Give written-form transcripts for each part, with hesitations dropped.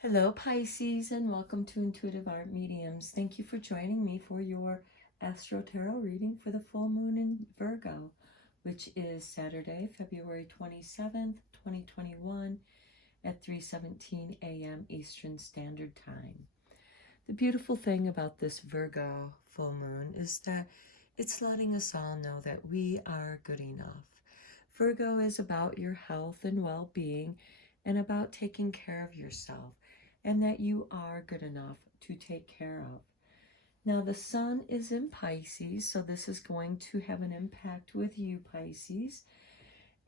Hello Pisces, and welcome to Intuitive Art Mediums. Thank you for joining me for your Astro-Tarot reading for the full moon in Virgo, which is Saturday, February 27th, 2021 at 3:17 a.m. Eastern Standard Time. The beautiful thing about this Virgo full moon is that it's letting us all know that we are good enough. Virgo is about your health and well-being and about taking care of yourself, and that you are good enough to take care of. Now the sun is in Pisces, so this is going to have an impact with you, Pisces.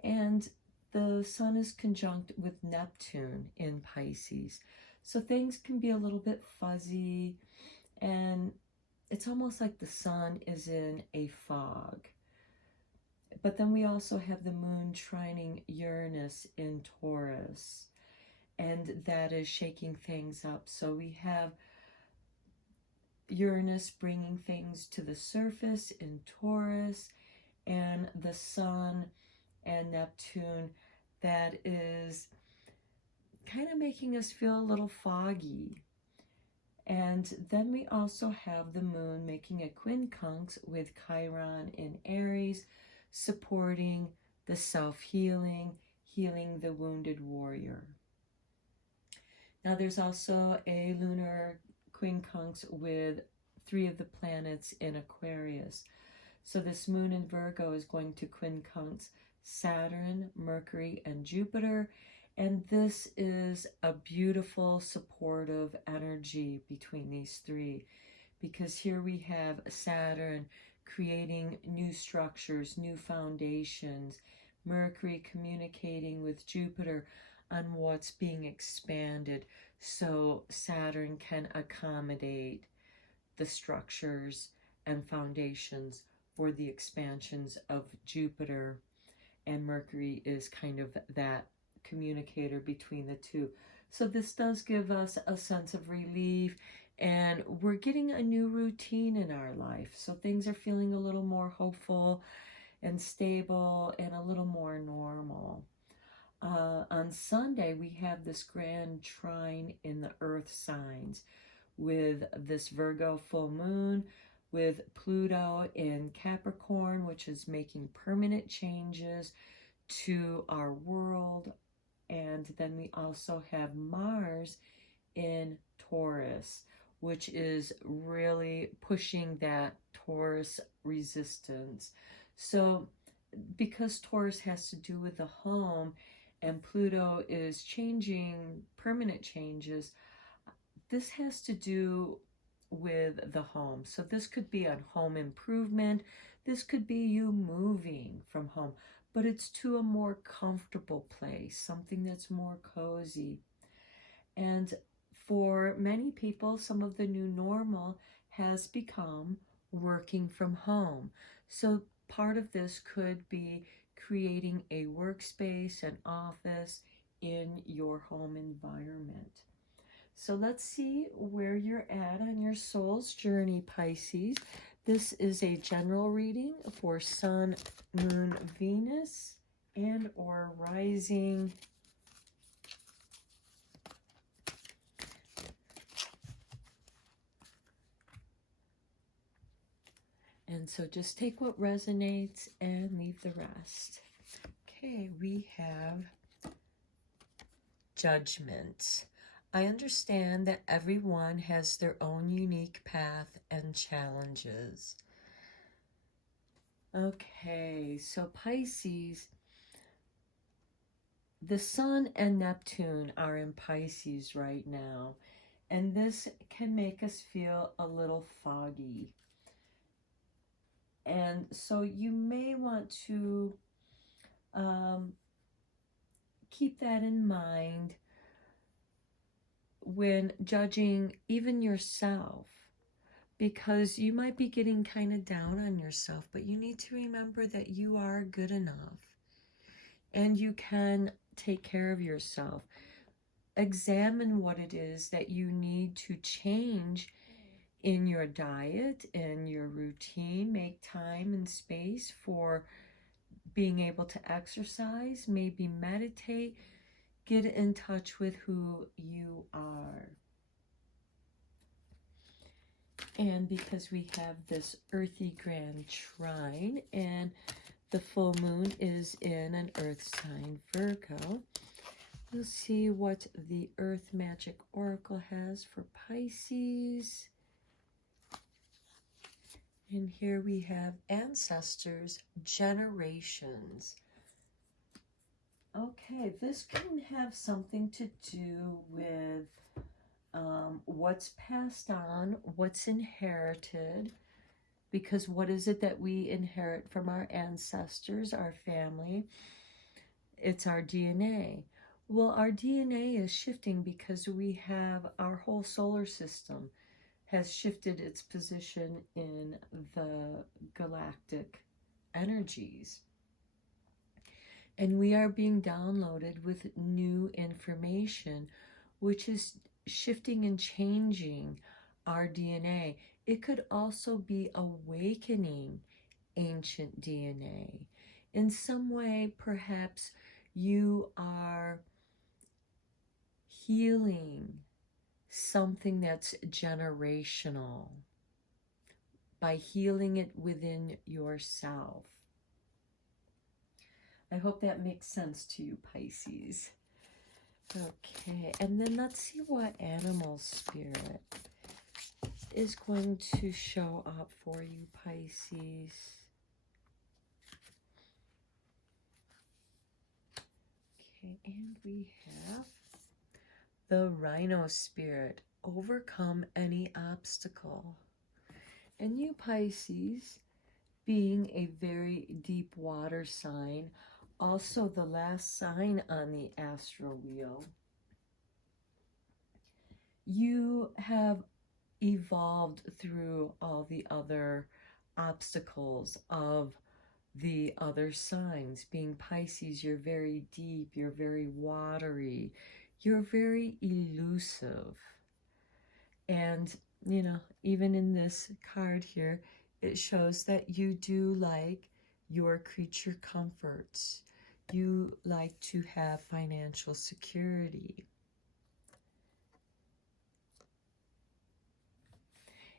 And the sun is conjunct with Neptune in Pisces. So things can be a little bit fuzzy, and it's almost like the sun is in a fog. But then we also have the moon trining Uranus in Taurus, and that is shaking things up. So we have Uranus bringing things to the surface in Taurus, and the sun and Neptune that is kind of making us feel a little foggy. And then we also have the moon making a quincunx with Chiron in Aries, supporting the self-healing, healing the wounded warrior. Now there's also a lunar quincunx with 3 of the planets in Aquarius. So this moon in Virgo is going to quincunx Saturn, Mercury, and Jupiter. And this is a beautiful supportive energy between these 3, because here we have Saturn creating new structures, new foundations, Mercury communicating with Jupiter on what's being expanded, so Saturn can accommodate the structures and foundations for the expansions of Jupiter, and Mercury is kind of that communicator between the two. So this does give us a sense of relief, and we're getting a new routine in our life, so things are feeling a little more hopeful and stable and a little more normal. On Sunday, we have this grand trine in the earth signs with this Virgo full moon, with Pluto in Capricorn, which is making permanent changes to our world. And then we also have Mars in Taurus, which is really pushing that Taurus resistance. So because Taurus has to do with the home, and Pluto is changing, permanent changes, this has to do with the home. So this could be on home improvement. This could be you moving from home, but it's to a more comfortable place, something that's more cozy. And for many people, some of the new normal has become working from home. So part of this could be creating a workspace, an office in your home environment. So let's see where you're at on your soul's journey, Pisces. This is a general reading for Sun, Moon, Venus, and or rising. And so just take what resonates and leave the rest. Okay, we have Judgment. I understand that everyone has their own unique path and challenges. Okay, so Pisces, the Sun and Neptune are in Pisces right now, and this can make us feel a little foggy. And so you may want to keep that in mind when judging even yourself, because you might be getting kind of down on yourself, but you need to remember that you are good enough and you can take care of yourself. Examine what it is that you need to change in your diet and your routine. Make time and space for being able to exercise, maybe meditate. get in touch with who you are. And because we have this earthy grand trine and the full moon is in an earth sign, Virgo, we'll see what the Earth Magic Oracle has for Pisces. And here we have ancestors, generations. Okay, this can have something to do with what's passed on, what's inherited, because what is it that we inherit from our ancestors, our family? It's our DNA. Well, our DNA is shifting because we have our whole solar system has shifted its position in the galactic energies. And we are being downloaded with new information, which is shifting and changing our DNA. It could also be awakening ancient DNA. In some way, perhaps you are healing something that's generational by healing it within yourself. I hope that makes sense to you, Pisces. Okay, and then let's see what animal spirit is going to show up for you, Pisces. Okay, and we have the Rhino spirit, overcome any obstacle. And you, Pisces, being a very deep water sign, also the last sign on the astral wheel, you have evolved through all the other obstacles of the other signs. Being Pisces, you're very deep, you're very watery, you're very elusive. And, you know, even in this card here, it shows that you do like your creature comforts. You like to have financial security.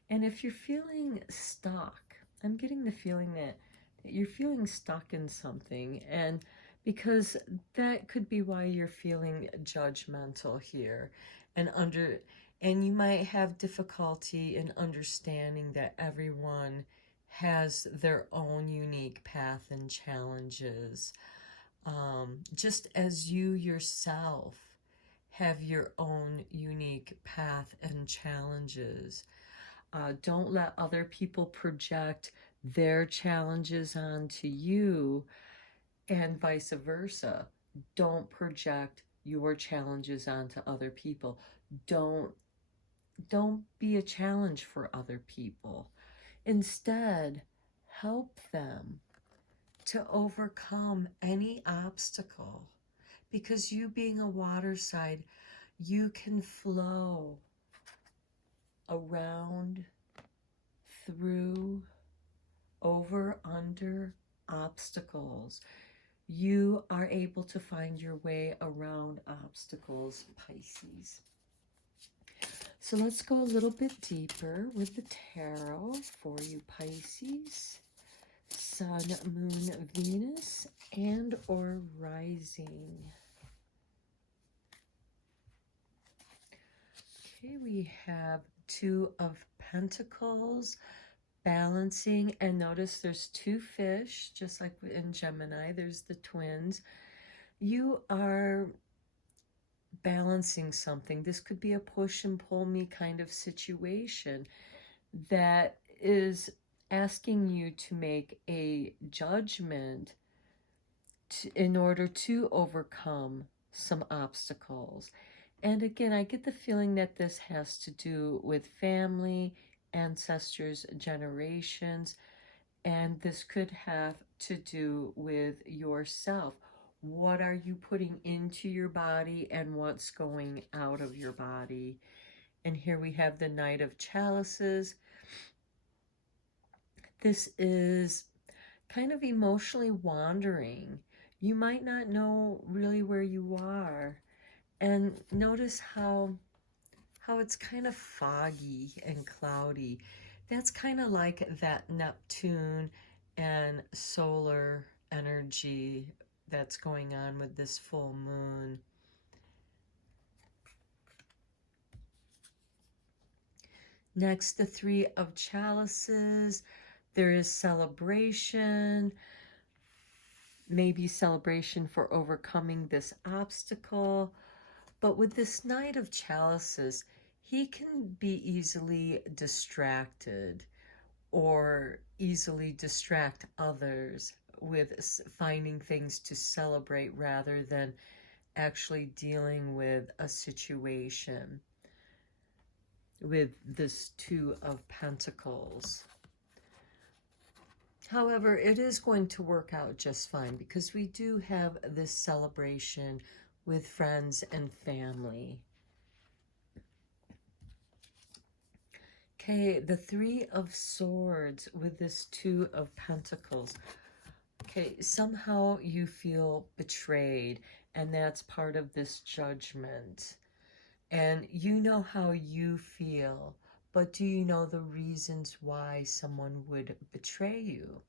And if you're feeling stuck, I'm getting the feeling that you're feeling stuck in something, and because that could be why you're feeling judgmental here, and you might have difficulty in understanding that everyone has their own unique path and challenges, just as you yourself have your own unique path and challenges. Don't let other people project their challenges onto you, and vice versa. Don't project your challenges onto other people. Don't be a challenge for other people. Instead, help them to overcome any obstacle, because you being a water side, you can flow around, through, over, under obstacles. You are able to find your way around obstacles, Pisces. So let's go a little bit deeper with the tarot for you, Pisces. Sun, Moon, Venus, and or rising. Okay, we have Two of Pentacles, balancing, and notice there's two fish, just like in Gemini, there's the twins. You are balancing something. This could be a push and pull me kind of situation that is asking you to make a judgment in order to overcome some obstacles. And again, I get the feeling that this has to do with family, ancestors, generations, and this could have to do with yourself. What are you putting into your body and what's going out of your body? And here we have the Knight of Chalices. This is kind of emotionally wandering. You might not know really where you are. And notice how it's kind of foggy and cloudy. That's kind of like that Neptune and solar energy that's going on with this full moon. Next, the Three of Chalices. There is celebration, maybe celebration for overcoming this obstacle. But with this Knight of Chalices, he can be easily distracted or easily distract others with finding things to celebrate rather than actually dealing with a situation with this Two of Pentacles. However, it is going to work out just fine because we do have this celebration with friends and family. Okay, the Three of Swords with this Two of Pentacles. Okay, somehow you feel betrayed, and that's part of this judgment. And you know how you feel, but do you know the reasons why someone would betray you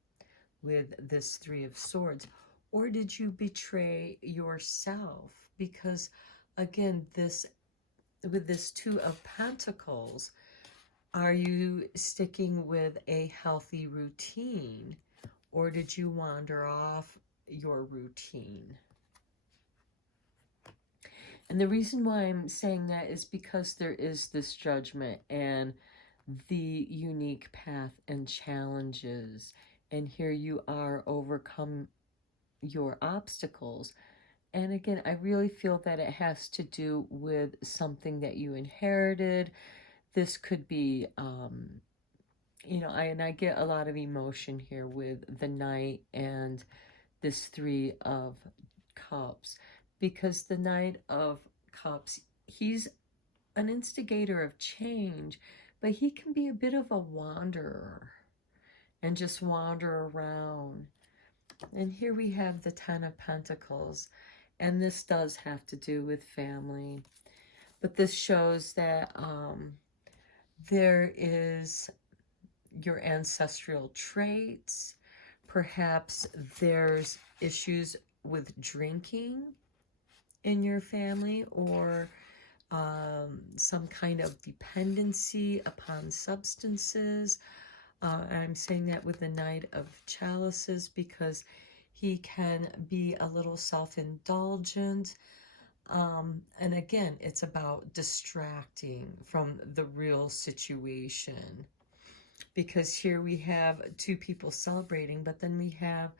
with this Three of Swords? Or did you betray yourself? Because again, with this Two of Pentacles, are you sticking with a healthy routine, or did you wander off your routine? And the reason why I'm saying that is because there is this judgment and the unique path and challenges. And here you are, overcome your obstacles. And again, I really feel that it has to do with something that you inherited. This could be, you know, I get a lot of emotion here with the Knight and this Three of Cups, because the Knight of Cups, he's an instigator of change, but he can be a bit of a wanderer and just wander around. And here we have the Ten of Pentacles, and this does have to do with family, but this shows that there is your ancestral traits. Perhaps there's issues with drinking in your family, or some kind of dependency upon substances. I'm saying that with the Knight of Chalices because he can be a little self-indulgent. And again, it's about distracting from the real situation. Because here we have two people celebrating, but then we have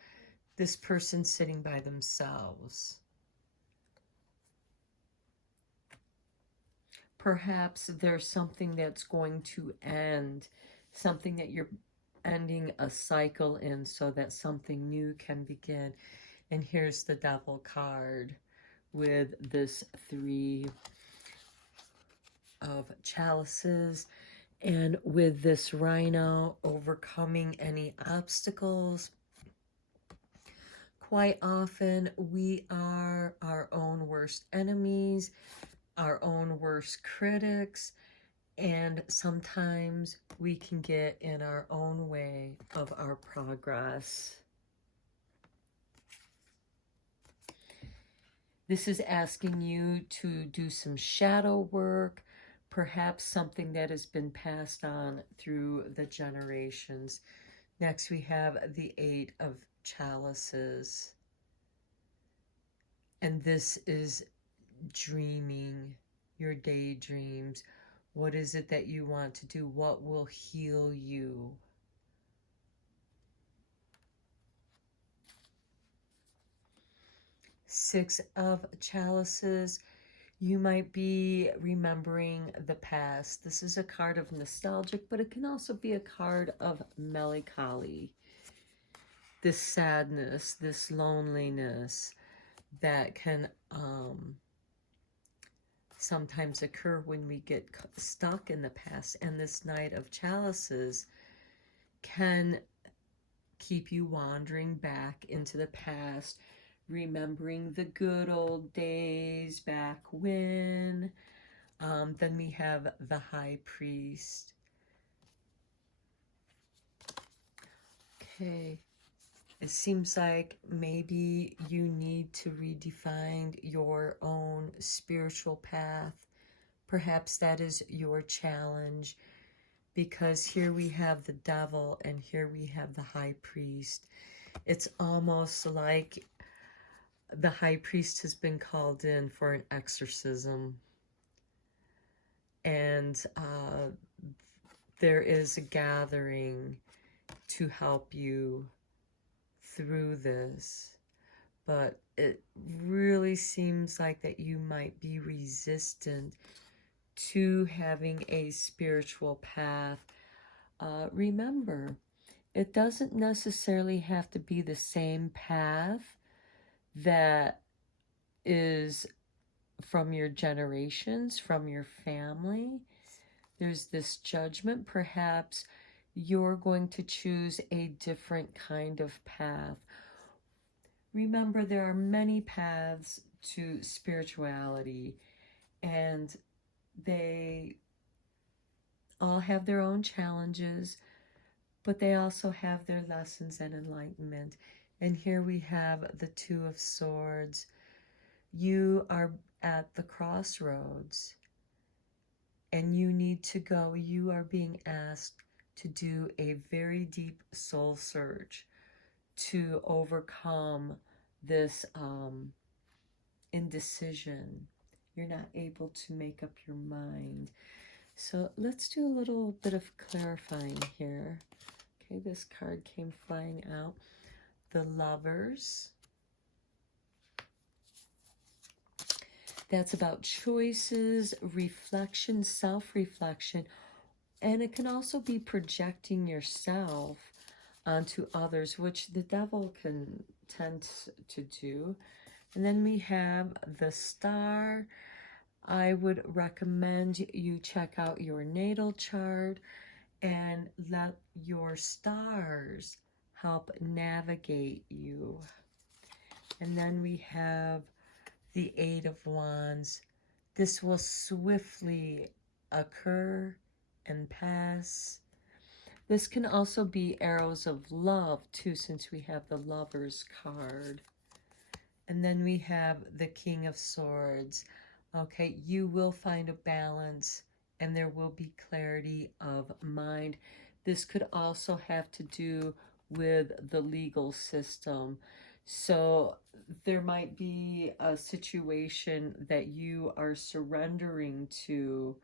this person sitting by themselves. Perhaps there's something that's going to end, something that you're ending a cycle in so that something new can begin. And here's the Devil card with this Three of Chalices. And with this Rhino, overcoming any obstacles. Quite often, we are our own worst enemies, our own worst critics, and sometimes we can get in our own way of our progress. This is asking you to do some shadow work, perhaps something that has been passed on through the generations. Next, we have the Eight of Chalices. And this is dreaming, your daydreams. What is it that you want to do? What will heal you? Six of Chalices. You might be remembering the past. This is a card of nostalgic, but it can also be a card of melancholy. This sadness, this loneliness that can sometimes occur when we get stuck in the past. And this Knight of Chalices can keep you wandering back into the past, remembering the good old days back when. Then we have the High Priest. Okay. It seems like maybe you need to redefine your own spiritual path. Perhaps that is your challenge, because here we have the Devil and here we have the High Priest. It's almost like the High Priest has been called in for an exorcism. And there is a gathering to help you through this, but it really seems like that you might be resistant to having a spiritual path. Remember, it doesn't necessarily have to be the same path that is from your generations, from your family. There's this judgment. Perhaps you're going to choose a different kind of path. Remember, there are many paths to spirituality, and they all have their own challenges, but they also have their lessons and enlightenment. And here we have the Two of Swords. You are at the crossroads, and you need to go. You are being asked to do a very deep soul search to overcome this indecision. You're not able to make up your mind. So let's do a little bit of clarifying here. Okay, this card came flying out. The Lovers. That's about choices, reflection, self-reflection, and it can also be projecting yourself onto others, which the Devil can tend to do. And then we have the Star. I would recommend you check out your natal chart and let your stars help navigate you. And then we have the Eight of Wands. This will swiftly occur and pass. This can also be arrows of love too, since we have the Lovers card. And then we have the King of Swords. Okay, you will find a balance and there will be clarity of mind. This could also have to do with the legal system. So there might be a situation that you are surrendering to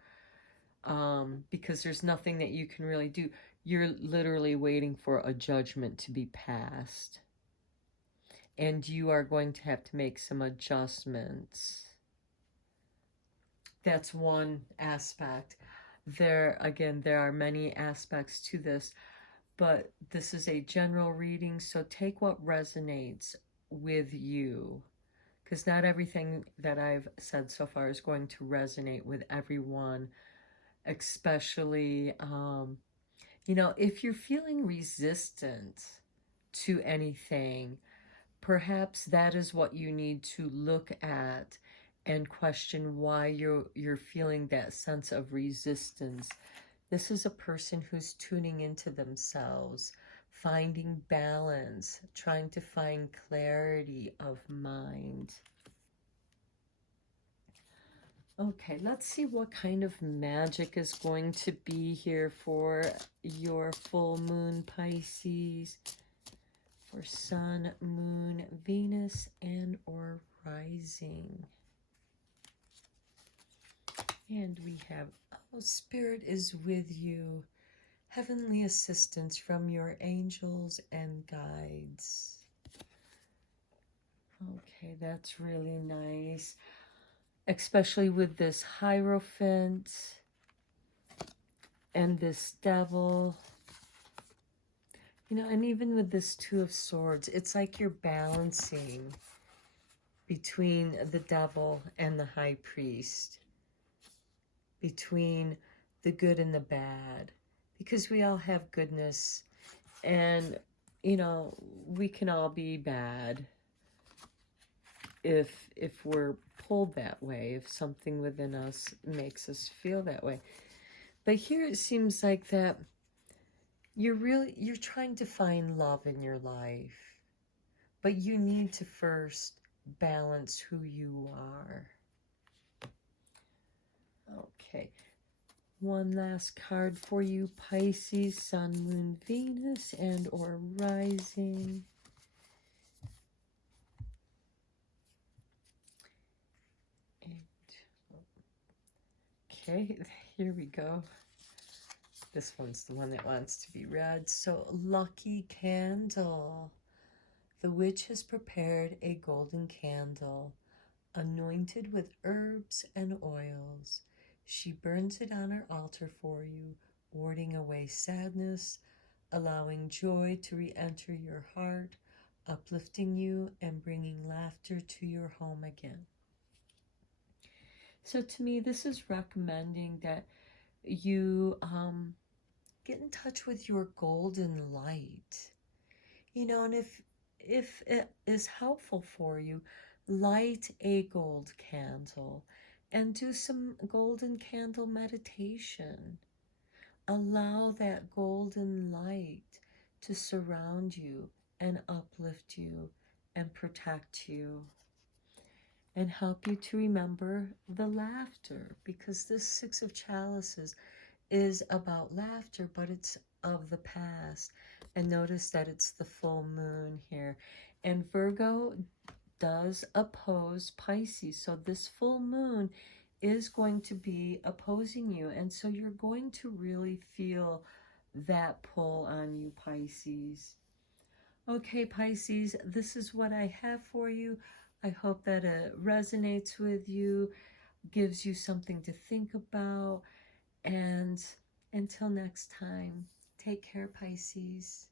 because there's nothing that you can really do. You're literally waiting for a judgment to be passed. And you are going to have to make some adjustments. That's one aspect. Again, there are many aspects to this, but this is a general reading, so take what resonates with you, because not everything that I've said so far is going to resonate with everyone, especially, you know, if you're feeling resistant to anything, perhaps that is what you need to look at and question why you're feeling that sense of resistance. This is a person who's tuning into themselves, finding balance, trying to find clarity of mind. Okay, let's see what kind of magic is going to be here for your full moon, Pisces, for Sun, Moon, Venus, and or rising. And we have, oh, Spirit is with you. Heavenly assistance from your angels and guides. Okay, that's really nice. Especially with this Hierophant and this Devil. You know, and even with this Two of Swords, it's like you're balancing between the Devil and the High Priest. Between the good and the bad, because we all have goodness, and you know, we can all be bad, if we're pulled that way, if something within us makes us feel that way. But here it seems like that you're trying to find love in your life, but you need to first balance who you are. Okay, one last card for you, Pisces, Sun, Moon, Venus, and or Rising. Okay, here we go. This one's the one that wants to be read. So, lucky candle. The witch has prepared a golden candle, anointed with herbs and oils. She burns it on her altar for you, warding away sadness, allowing joy to re-enter your heart, uplifting you and bringing laughter to your home again. So to me, this is recommending that you get in touch with your golden light. You know, and if it is helpful for you, light a gold candle and do some golden candle meditation. Allow that golden light to surround you and uplift you and protect you and help you to remember the laughter, because this Six of Chalices is about laughter, but it's of the past. And notice that it's the full moon here. And Virgo does oppose Pisces. So this full moon is going to be opposing you. And so you're going to really feel that pull on you, Pisces. Okay, Pisces, this is what I have for you. I hope that it resonates with you, gives you something to think about. And until next time, take care, Pisces.